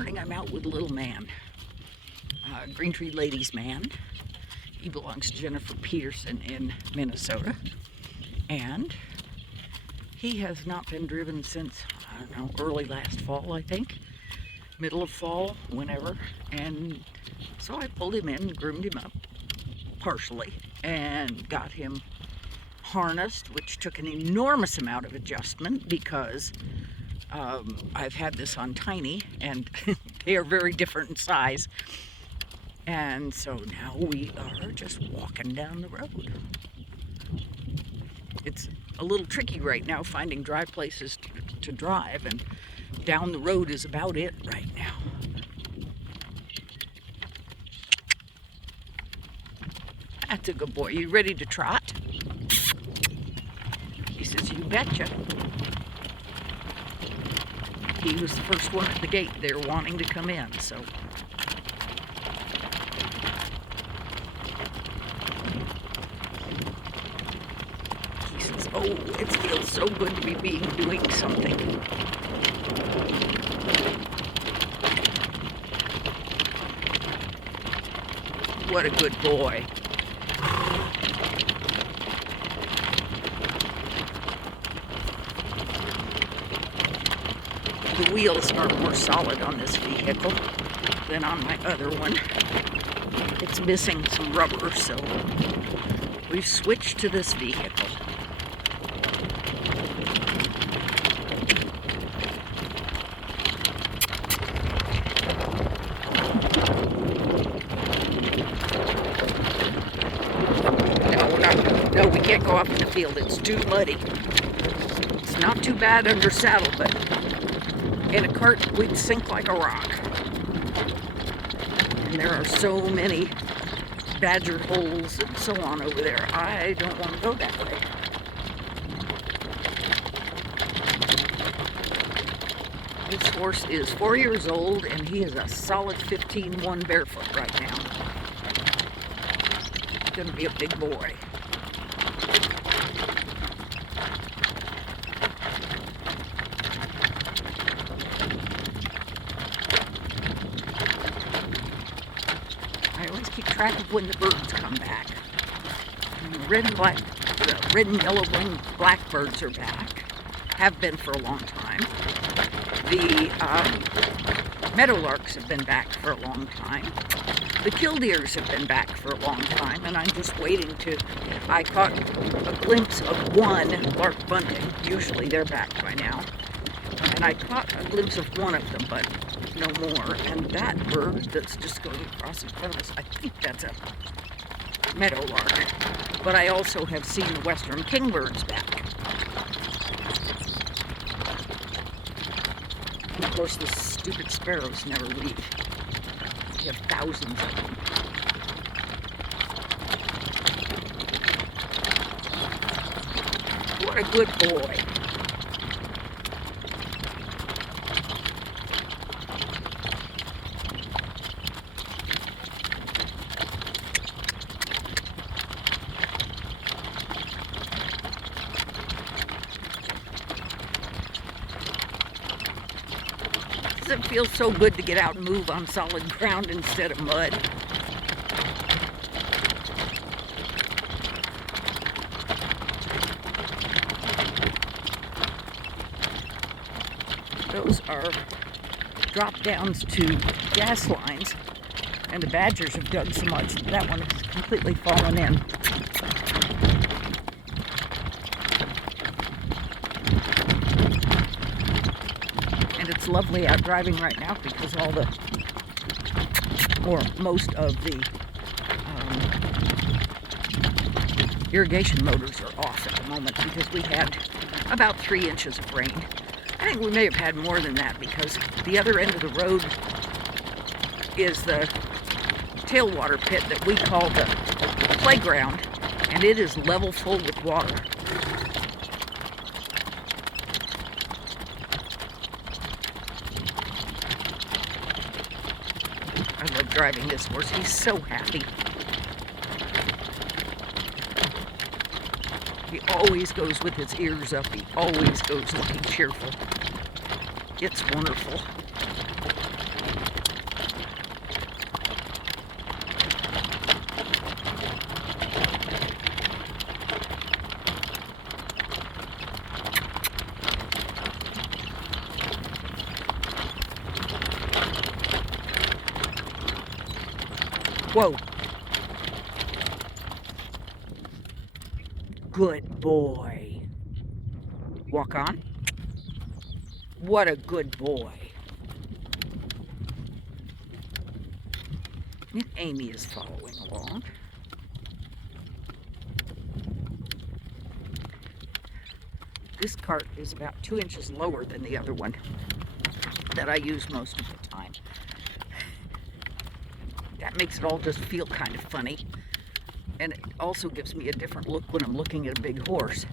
morning I'm out with a little man, Greentree ladies man. He belongs to Jennifer Peterson in Minnesota, and he has not been driven since, I don't know, early last fall, I think, middle of fall, whenever. And so I pulled him in, groomed him up partially, and got him harnessed, which took an enormous amount of adjustment because I've had this on Tiny, and they are very different in size. And so now we are just walking down the road. It's a little tricky right now finding dry places to drive, and down the road is about it right now. That's a good boy. You ready to trot? He says, you betcha. He was the first one at the gate there wanting to come in, so. He says, oh, it feels so good to be doing something. What a good boy. The wheels are more solid on this vehicle than on my other one. It's missing some rubber, so we've switched to this vehicle. No, we can't go off in the field. It's too muddy. It's not too bad under saddle, but in a cart, we'd sink like a rock. And there are so many badger holes and so on over there. I don't want to go that way. This horse is 4 years old, and he is a solid 15-1 barefoot right now. He's going to be a big boy. I always keep track of when the birds come back. And the red and yellow-winged blackbirds are back. Have been for a long time. The meadowlarks have been back for a long time. The killdeers have been back for a long time, and I'm just waiting to. I caught a glimpse of one lark bunting. Usually they're back by now. And I caught a glimpse of one of them, but no more. And that bird that's just going across in front of us, I think that's a meadowlark. But I also have seen the western kingbirds back. And of course, the stupid sparrows never leave. We have thousands of them. What a good boy. It feels so good to get out and move on solid ground instead of mud. Those are drop downs to gas lines, and the badgers have dug so much that one has completely fallen in. It's lovely out driving right now because most of the irrigation motors are off at the moment because we had about 3 inches of rain. I think we may have had more than that because the other end of the road is the tailwater pit that we call the playground, and it is level full with water. I love driving this horse. He's so happy. He always goes with his ears up. He always goes looking cheerful. It's wonderful. Whoa. Good boy. Walk on. What a good boy. And Amy is following along. This cart is about 2 inches lower than the other one that I use most of the time. That makes it all just feel kind of funny. And it also gives me a different look when I'm looking at a big horse.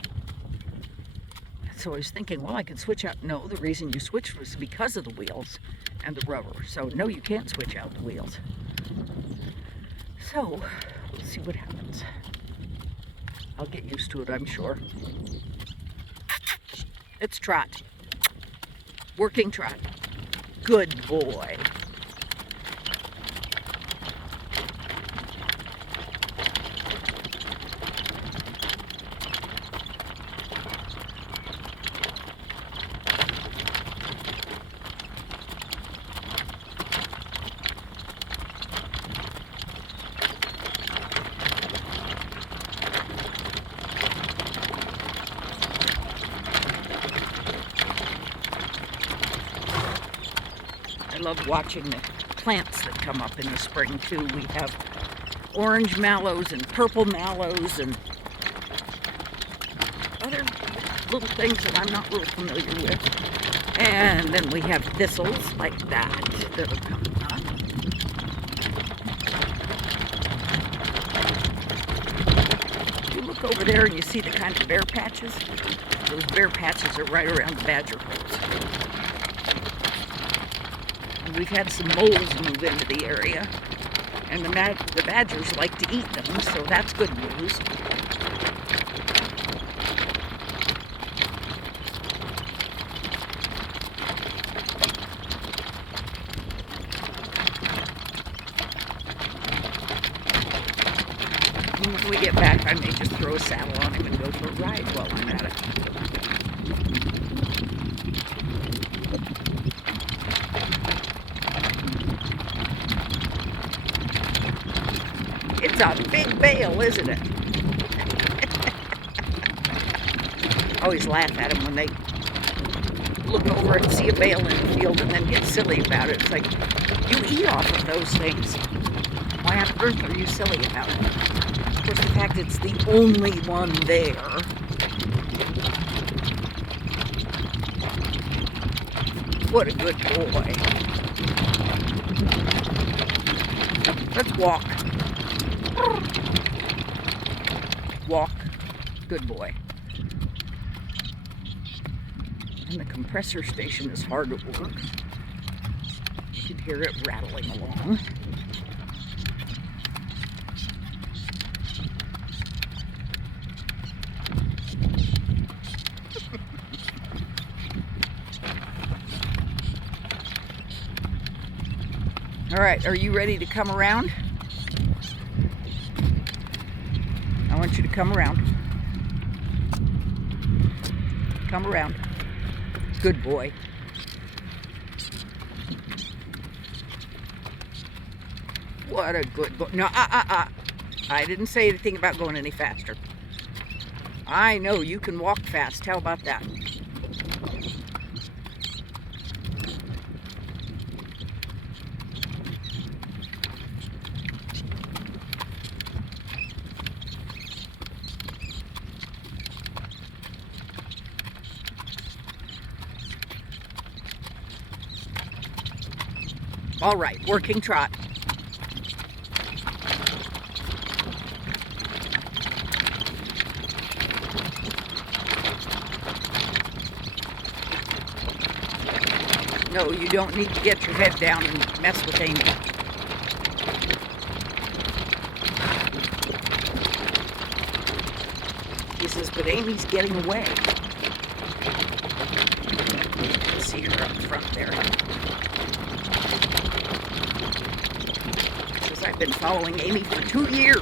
So I was thinking, well, I could switch out. No, the reason you switched was because of the wheels and the rubber. So no, you can't switch out the wheels. So we'll see what happens. I'll get used to it, I'm sure. It's trot. Working trot. Good boy. I love watching the plants that come up in the spring too. We have orange mallows and purple mallows and other little things that I'm not real familiar with. And then we have thistles like that that'll come up. You look over there and you see the kind of bare patches. Those bare patches are right around the badger holes. We've had some moles move into the area, and the badgers like to eat them, so that's good news. And when we get back, I may just throw a saddle on him and go for a ride while I'm at it. It's a big bale, isn't it? I always laugh at them when they look over and see a bale in the field and then get silly about it. It's like, you eat off of those things. Why on earth are you silly about it? Of course, the fact it's the only one there. What a good boy. Let's walk. Walk. Good boy. And the compressor station is hard at work. You can hear it rattling along. All right, are you ready to come around? I want you to come around. Come around. Good boy. What a good boy. No, I didn't say anything about going any faster. I know you can walk fast. How about that? All right, working trot. No, you don't need to get your head down and mess with Amy. He says, but Amy's getting away. See her up front there. Says, I've been following Amy for 2 years.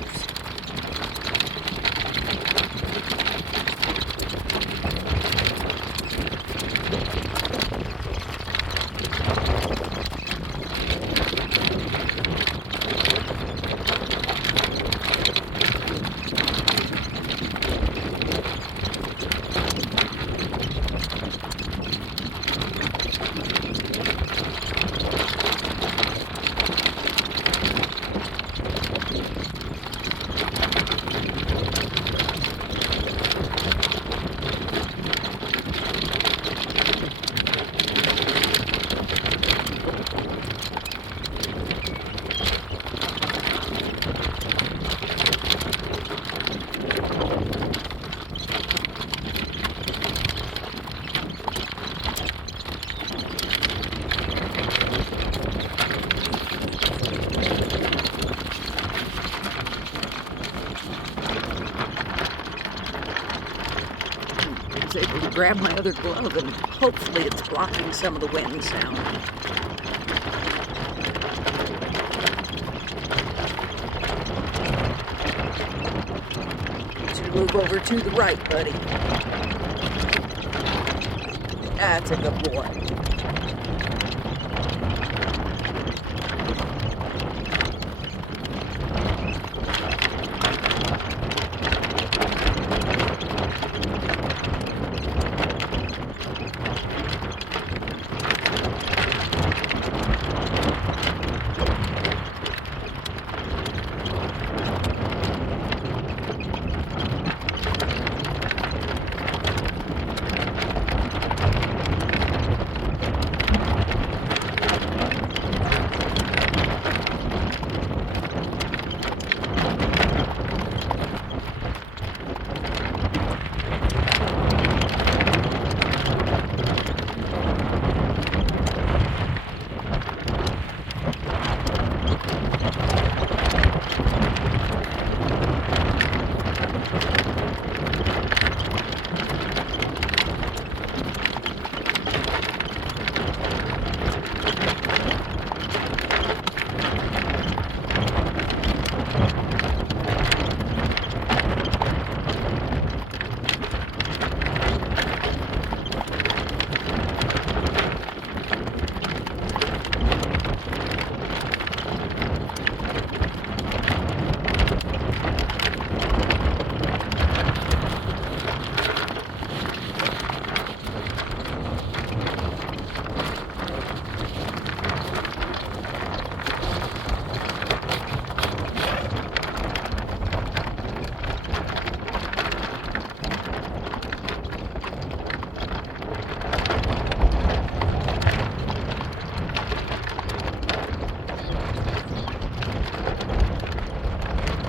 grab my other glove, and hopefully it's blocking some of the wind sound. Need you to move over to the right, buddy. That's a good boy.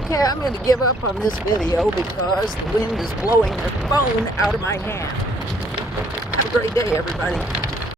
Okay, I'm going to give up on this video because the wind is blowing the phone out of my hand. Have a great day, everybody.